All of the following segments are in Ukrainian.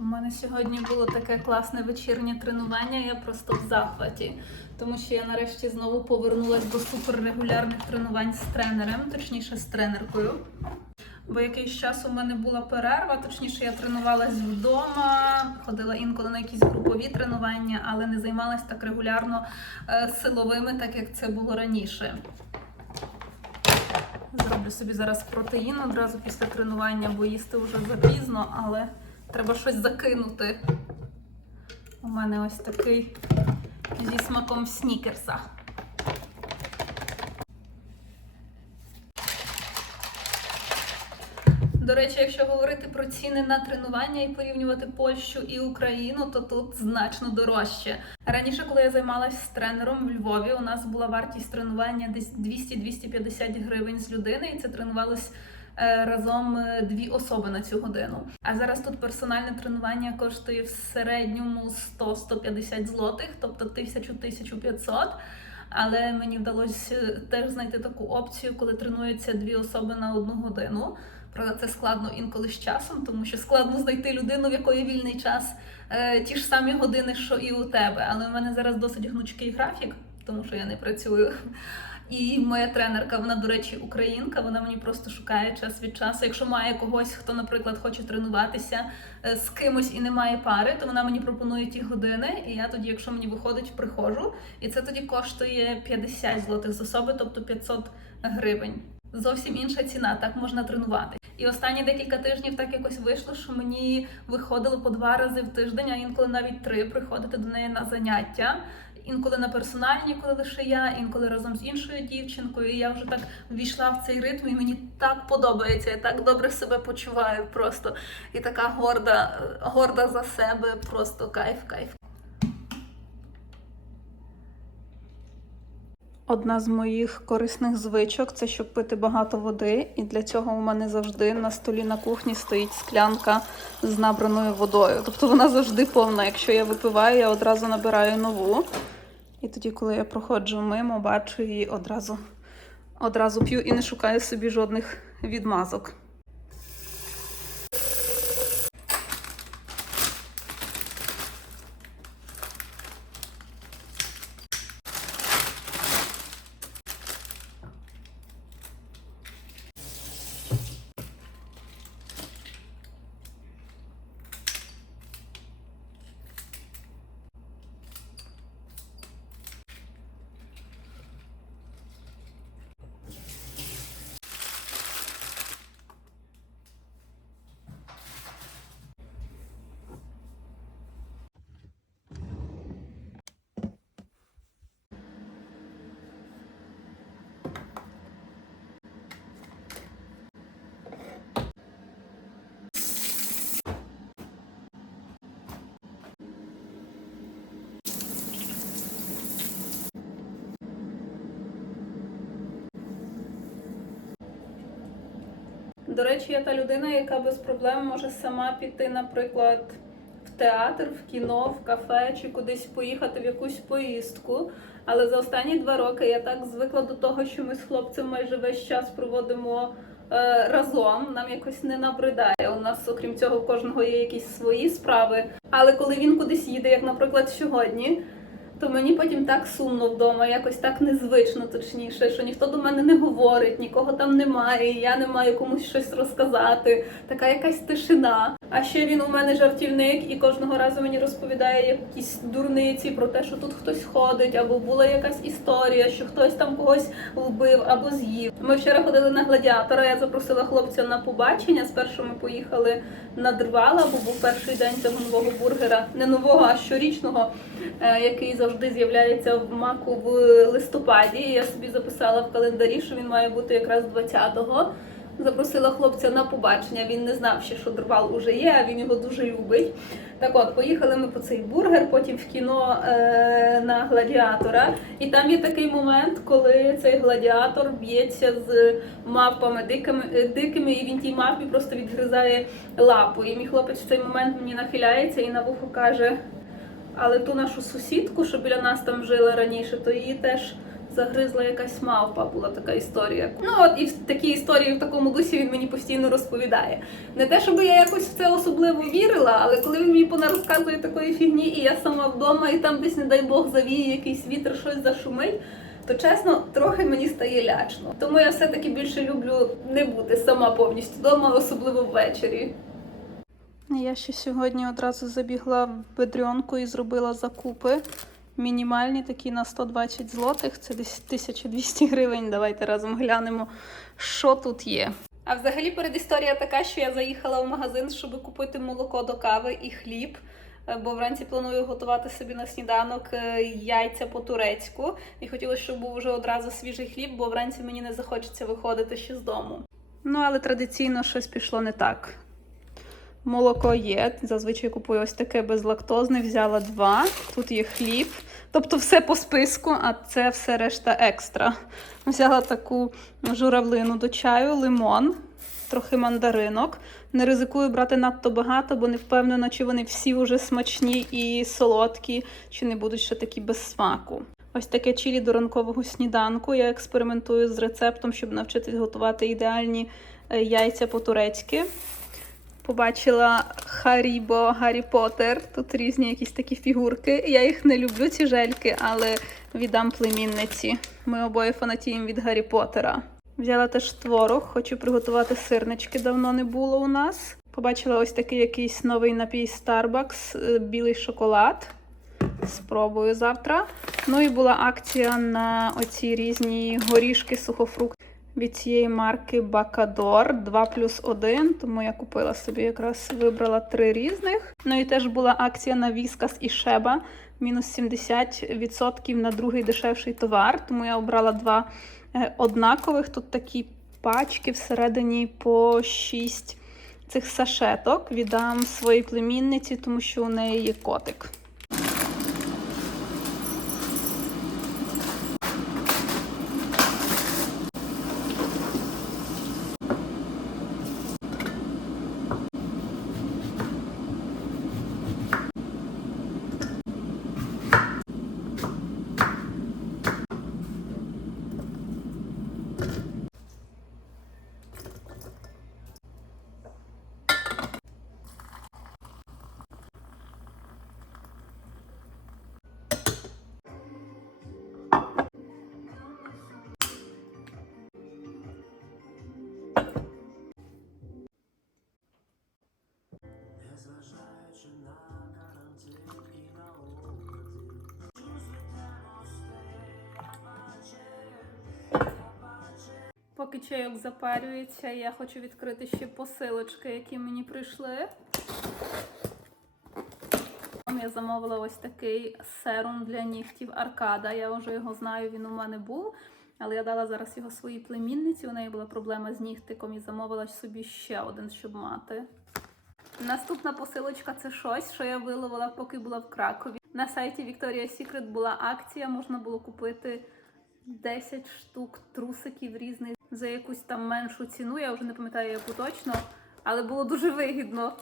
У мене сьогодні було таке класне вечірнє тренування. Я просто в захваті, тому що я нарешті знову повернулася до суперрегулярних тренувань з тренером, точніше з тренеркою. Бо якийсь час у мене була перерва, точніше, я тренувалась вдома, ходила інколи на якісь групові тренування, але не займалась так регулярно е, силовими, так як це було раніше. Зроблю собі зараз протеїн одразу після тренування, бо їсти вже запізно, але треба щось закинути. У мене ось такий зі смаком снікерса. До речі, якщо говорити про ціни на тренування і порівнювати Польщу і Україну, то тут значно дорожче. Раніше, коли я займалася з тренером в Львові, у нас була вартість тренування десь 200-250 гривень з людини, і це тренувалось разом е, дві особи на цю годину. А зараз тут персональне тренування коштує в середньому 100-150 злотих, тобто 1000-1500. Але мені вдалося е, теж знайти таку опцію, коли тренуються дві особи на одну годину. Правда, це складно інколи з часом, тому що складно знайти людину, в якої вільний час е, ті ж самі години, що і у тебе. Але в мене зараз досить гнучкий графік, тому що я не працюю. І моя тренерка, вона, до речі, українка. Вона мені просто шукає час від часу. Якщо має когось, хто, наприклад, хоче тренуватися е, з кимось і не має пари, то вона мені пропонує ті години. І я тоді, якщо мені виходить, приходжу. І це тоді коштує 50 злотих з особи, тобто 500 гривень. Зовсім інша ціна, так можна тренувати. І останні декілька тижнів так якось вийшло, що мені виходило по два рази в тиждень, а інколи навіть три приходити до неї на заняття. Інколи на персональні, коли лише я, інколи разом з іншою дівчинкою. І я вже так ввійшла в цей ритм, і мені так подобається. Я так добре себе почуваю просто. І така горда, горда за себе, просто кайф, кайф. Одна з моїх корисних звичок це щоб пити багато води, і для цього у мене завжди на столі на кухні стоїть склянка з набраною водою. Тобто вона завжди повна. Якщо я випиваю, я одразу набираю нову. І тоді, коли я проходжу мимо, бачу її одразу, одразу п'ю і не шукаю собі жодних відмазок. До речі, я та людина, яка без проблем може сама піти, наприклад, в театр, в кіно, в кафе чи кудись поїхати в якусь поїздку. Але за останні два роки я так звикла до того, що ми з хлопцем майже весь час проводимо е, разом. Нам якось не набридає. У нас, окрім цього, в кожного є якісь свої справи. Але коли він кудись їде, як, наприклад, сьогодні. То мені потім так сумно вдома, якось так незвично, точніше, що ніхто до мене не говорить, нікого там немає, я не маю комусь щось розказати. Така якась тишина. А ще він у мене жартівник і кожного разу мені розповідає якісь дурниці про те, що тут хтось ходить, або була якась історія, що хтось там когось вбив або з'їв. Ми вчора ходили на гладіатора. Я запросила хлопця на побачення. Спершу ми поїхали на Дрвала, бо був перший день цього нового бургера, не нового, а щорічного, е, який завжди з'являється в маку в листопаді. Я собі записала в календарі, що він має бути якраз 20-го. Запросила хлопця на побачення. Він не знав ще, що Дрвал уже є, а він його дуже любить. Так от, поїхали ми по цей бургер, потім в кіно е, на гладіатора. І там є такий момент, коли цей гладіатор б'ється з мавпами дикими, е, дикими, і він тій мавпі просто відгризає лапу. І мій хлопець в цей момент мені нахиляється і на вухо каже. Але ту нашу сусідку, що біля нас там жила раніше, то її теж загризла якась мавпа, була така історія. Ну от і в такі історії в такому дусі він мені постійно розповідає. Не те, щоб я якось в це особливо вірила, але коли він мені понарозказує такої фігні, і я сама вдома, і там десь, не дай Бог, завіє якийсь вітер, щось зашумить. То чесно, трохи мені стає лячно. Тому я все-таки більше люблю не бути сама повністю вдома, особливо ввечері. Я ще сьогодні одразу забігла в бедренку і зробила закупи. Мінімальні такі на 120 злотих, це десь 1200 гривень. Давайте разом глянемо, що тут є. А взагалі передісторія така, що я заїхала в магазин, щоб купити молоко до кави і хліб. е, Бо вранці планую готувати собі на сніданок е, яйця по-турецьку. І хотілося, щоб був вже одразу свіжий хліб, бо вранці мені не захочеться виходити ще з дому. Ну, але традиційно щось пішло не так. Молоко є. Зазвичай купую ось таке безлактозне, взяла два. Тут є хліб. Тобто все по списку, а це все решта екстра. Взяла таку журавлину до чаю, лимон, трохи мандаринок. Не ризикую брати надто багато, бо не впевнена, чи вони всі вже смачні і солодкі, чи не будуть ще такі без смаку. Ось таке чилі до ранкового сніданку. Я експериментую з рецептом, щоб навчитись готувати ідеальні е, яйця по-турецьки. Побачила Харібо, Гаррі Поттер. Тут різні якісь такі фігурки. Я їх не люблю, ці жельки, але віддам племінниці. Ми обоє фанатіємо від Гаррі Поттера. Взяла теж творог, хочу приготувати сирнички, давно не було у нас. Побачила ось такий якийсь новий напій Starbucks, е, білий шоколад. Спробую завтра. Ну і була акція на оці різні горішки, сухофрукти від цієї марки Бакадор 2 плюс 1, тому я купила собі якраз вибрала три різних. Ну і теж була акція на Віскас і Шеба, мінус 70% на другий дешевший товар. Тому я обрала два е, однакових. Тут такі пачки всередині по 6 цих сашеток. Віддам своїй племінниці, тому що у неї є котик. Поки чайок запарюється, я хочу відкрити ще посилочки, які мені прийшли. Я замовила ось такий серум для нігтів Аркада. Я вже його знаю, він у мене був. Але я дала зараз його своїй племінниці. У неї була проблема з нігтиком і замовила собі ще один, щоб мати. Наступна посилочка це щось, що я виловила, поки була в Кракові. На сайті Victoria's Secret була акція, можна було купити 10 штук трусиків різних за якусь там меншу ціну. Я вже не пам'ятаю яку точно, але було дуже вигідно.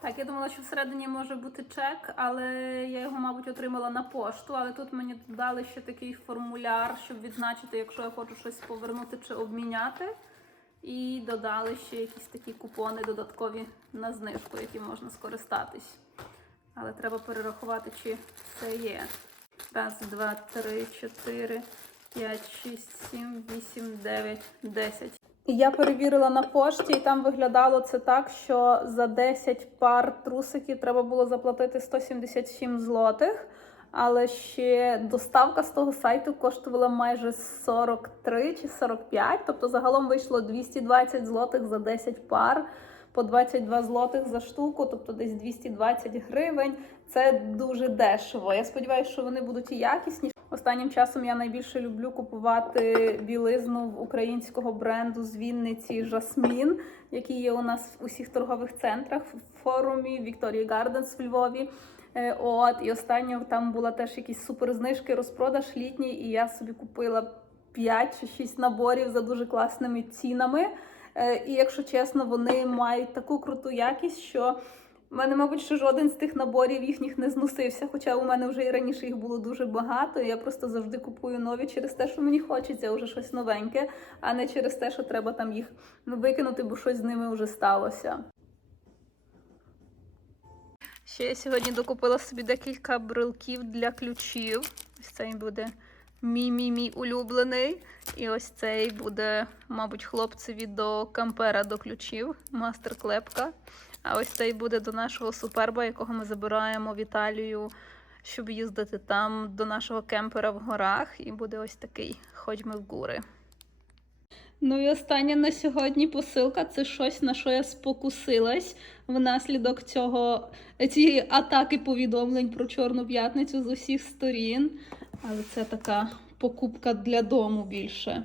Так, я думала, що всередині може бути чек, але я його, мабуть, отримала на пошту. Але тут мені дали ще такий формуляр, щоб відзначити, якщо я хочу щось повернути чи обміняти. І додали ще якісь такі купони додаткові на знижку, які можна скористатись. Але треба перерахувати, чи все є. Раз, два, три, чотири, п'ять, шість, сім, вісім, дев'ять, десять. Я перевірила на пошті, і там виглядало це так, що за 10 пар трусиків треба було заплатити 177 злотих. Але ще доставка з того сайту коштувала майже 43 чи 45, тобто загалом вийшло 220 злотих за 10 пар, по 22 злотих за штуку, тобто десь 220 гривень. Це дуже дешево. Я сподіваюся, що вони будуть і якісні. Останнім часом я найбільше люблю купувати білизну в українського бренду з Вінниці Жасмін, який є у нас в усіх торгових центрах в форумі Вікторії Гарденс в Львові. Е, От, і останньо там була теж якісь суперзнижки, розпродаж літній, і я собі купила 5 чи 6 наборів за дуже класними цінами. Е, І якщо чесно, вони мають таку круту якість, що У мене, мабуть, ще жоден з тих наборів їхніх не зносився, хоча у мене вже і раніше їх було дуже багато. Я просто завжди купую нові через те, що мені хочеться вже щось новеньке, а не через те, що треба там їх викинути, бо щось з ними вже сталося. Ще я сьогодні докупила собі декілька брелків для ключів. Ось цей буде мій мій мій улюблений. І ось цей буде, мабуть, хлопцеві до кампера до ключів, мастер-клепка. А ось цей буде до нашого суперба, якого ми забираємо в Італію, щоб їздити там до нашого кемпера в горах. І буде ось такий ходьми в гори. Ну і остання на сьогодні посилка це щось, на що я спокусилась внаслідок цього, цієї атаки повідомлень про Чорну п'ятницю з усіх сторін. Але це така покупка для дому більше.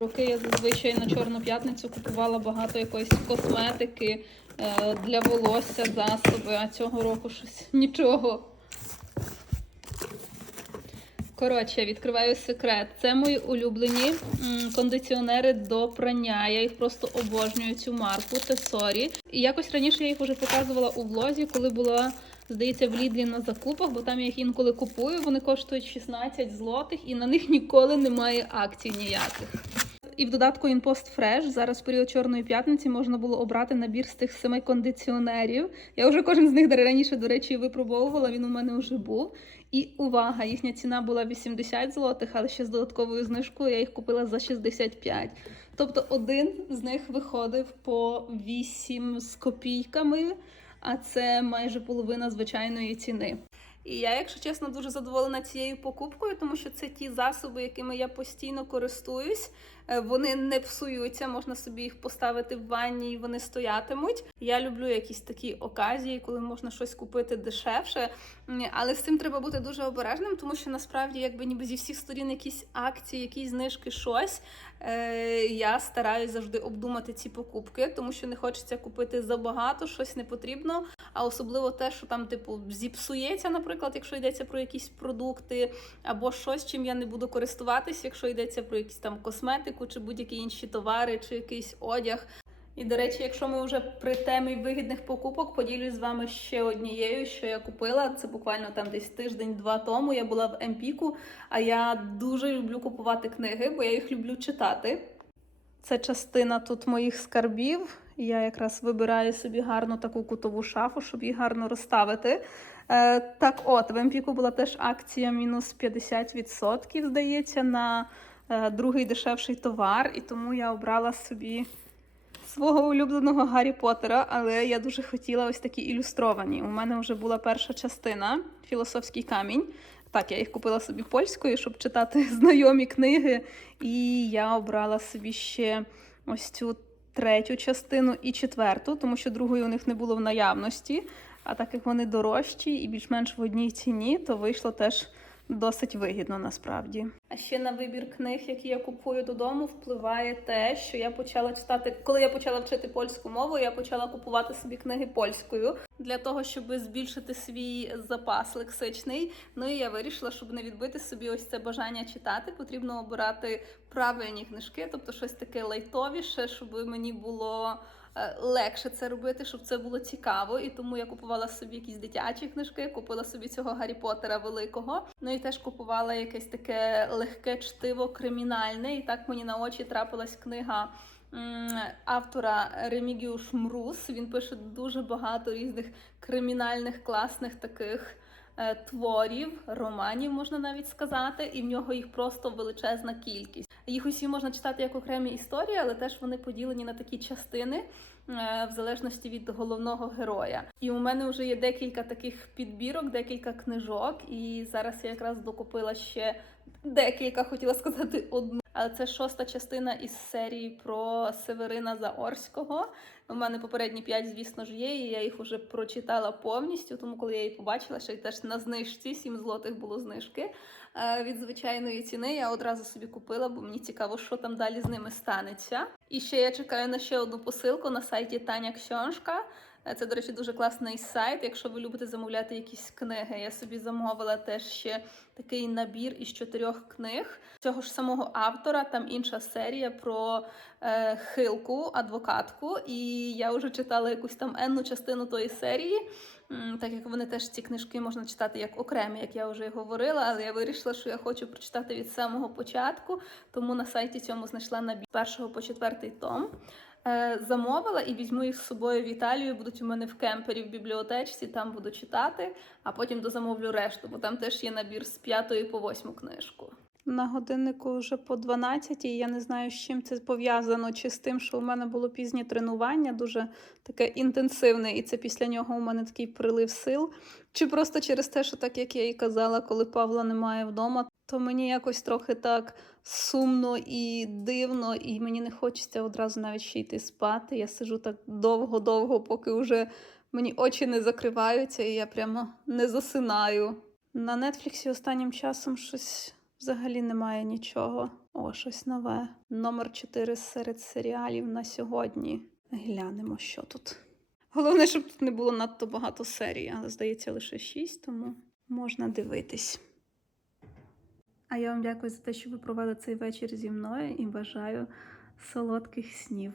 Роки я зазвичай на Чорну п'ятницю купувала багато якоїсь косметики е, для волосся, засоби, а цього року щось нічого. Коротше, відкриваю секрет. Це мої улюблені кондиціонери до прання. Я їх просто обожнюю цю марку Тесорі. І якось раніше я їх вже показувала у влозі, коли була, здається, в Лідлі на закупах, бо там я їх інколи купую. Вони коштують 16 злотих, і на них ніколи немає акцій ніяких. І в додатку InPost Fresh зараз в період Чорної п'ятниці можна було обрати набір з тих семи кондиціонерів. Я вже кожен з них раніше, до речі, випробовувала. Він у мене вже був. І увага, їхня ціна була 80 злотих, але ще з додатковою знижкою я їх купила за 65. Тобто один з них виходив по 8 з копійками, а це майже половина звичайної ціни. І я, якщо чесно, дуже задоволена цією покупкою, тому що це ті засоби, якими я постійно користуюсь. Е, Вони не псуються, можна собі їх поставити в ванні, і вони стоятимуть. Я люблю якісь такі оказії, коли можна щось купити дешевше. Але з цим треба бути дуже обережним, тому що насправді, якби ніби зі всіх сторін якісь акції, якісь знижки, щось. Е, Я стараюсь завжди обдумати ці покупки, тому що не хочеться купити забагато, щось не потрібно. А особливо те, що там, типу, зіпсується, наприклад, якщо йдеться про якісь продукти, або щось, чим я не буду користуватись, якщо йдеться про якісь там косметику, чи будь-які інші товари, чи якийсь одяг. І, до речі, якщо ми вже при темі вигідних покупок, поділюсь з вами ще однією, що я купила. Це буквально там десь тиждень-два тому. Я була в Емпіку, а я дуже люблю купувати книги, бо я їх люблю читати. Це частина тут моїх скарбів. Я якраз вибираю собі гарну таку кутову шафу, щоб її гарно розставити. Е, так, от, в Емпіку була теж акція мінус 50%, здається, на е, другий дешевший товар, і тому я обрала собі свого улюбленого Гаррі Поттера, але я дуже хотіла ось такі ілюстровані. У мене вже була перша частина Філософський камінь. Так, я їх купила собі польською, щоб читати знайомі книги. І я обрала собі ще ось цю третю частину і четверту, тому що другої у них не було в наявності. А так як вони дорожчі і більш-менш в одній ціні, то вийшло теж досить вигідно насправді. А ще на вибір книг, які я купую додому, впливає те, що я почала читати. Коли я почала вчити польську мову, я почала купувати собі книги польською для того, щоб збільшити свій запас лексичний. Ну і я вирішила, щоб не відбити собі ось це бажання читати, потрібно обирати правильні книжки, тобто щось таке лайтовіше, щоб мені було легше це робити, щоб це було цікаво. І тому я купувала собі якісь дитячі книжки, купила собі цього Гаррі Поттера великого. Ну і теж купувала якесь таке легке чтиво кримінальне. І так мені на очі трапилась книга. Автора Ремігіуш Мрус він пише дуже багато різних кримінальних класних таких е, творів, романів, можна навіть сказати, і в нього їх просто величезна кількість. Їх усі можна читати як окремі історії, але теж вони поділені на такі частини е, в залежності від головного героя. І у мене вже є декілька таких підбірок, декілька книжок, і зараз я якраз докупила ще декілька, хотіла сказати одну. Але це шоста частина із серії про Северина Заорського. У мене попередні п'ять, звісно ж, є, і я їх вже прочитала повністю. Тому, коли я її побачила, що й теж на знижці 7 злотих було знижки е, від звичайної ціни. Я одразу собі купила, бо мені цікаво, що там далі з ними станеться. І ще я чекаю на ще одну посилку на сайті Таня Ксьоншка. Е, Це, до речі, дуже класний сайт. Якщо ви любите замовляти якісь книги, я собі замовила теж ще такий набір із чотирьох книг цього ж самого автора. Там інша серія про е, хилку, адвокатку. І я вже читала якусь там енну частину тої серії. Так як вони теж ці книжки можна читати як окремі, як я вже говорила, але я вирішила, що я хочу прочитати від самого початку, тому на сайті цьому знайшла набір першого по четвертий том. Е, замовила і візьму їх з собою в Італію. Будуть у мене в кемпері в бібліотечці, там буду читати, а потім дозамовлю решту, бо там теж є набір з п'ятої по восьму книжку. На годиннику вже по 12, і я не знаю, з чим це пов'язано, чи з тим, що у мене було пізнє тренування, дуже таке інтенсивне, і це після нього у мене такий прилив сил. Чи просто через те, що так як я і казала, коли Павла немає вдома, то мені якось трохи так сумно і дивно, і мені не хочеться одразу навіть ще йти спати. Я сижу так довго-довго, поки вже мені очі не закриваються, і я прямо не засинаю. На Нетфліксі останнім часом щось взагалі немає нічого. О, щось нове. Номер 4 серед серіалів на сьогодні. Глянемо, що тут. Головне, щоб тут не було надто багато серій, але здається лише 6, тому можна дивитись. А я вам дякую за те, що ви провели цей вечір зі мною і бажаю солодких снів.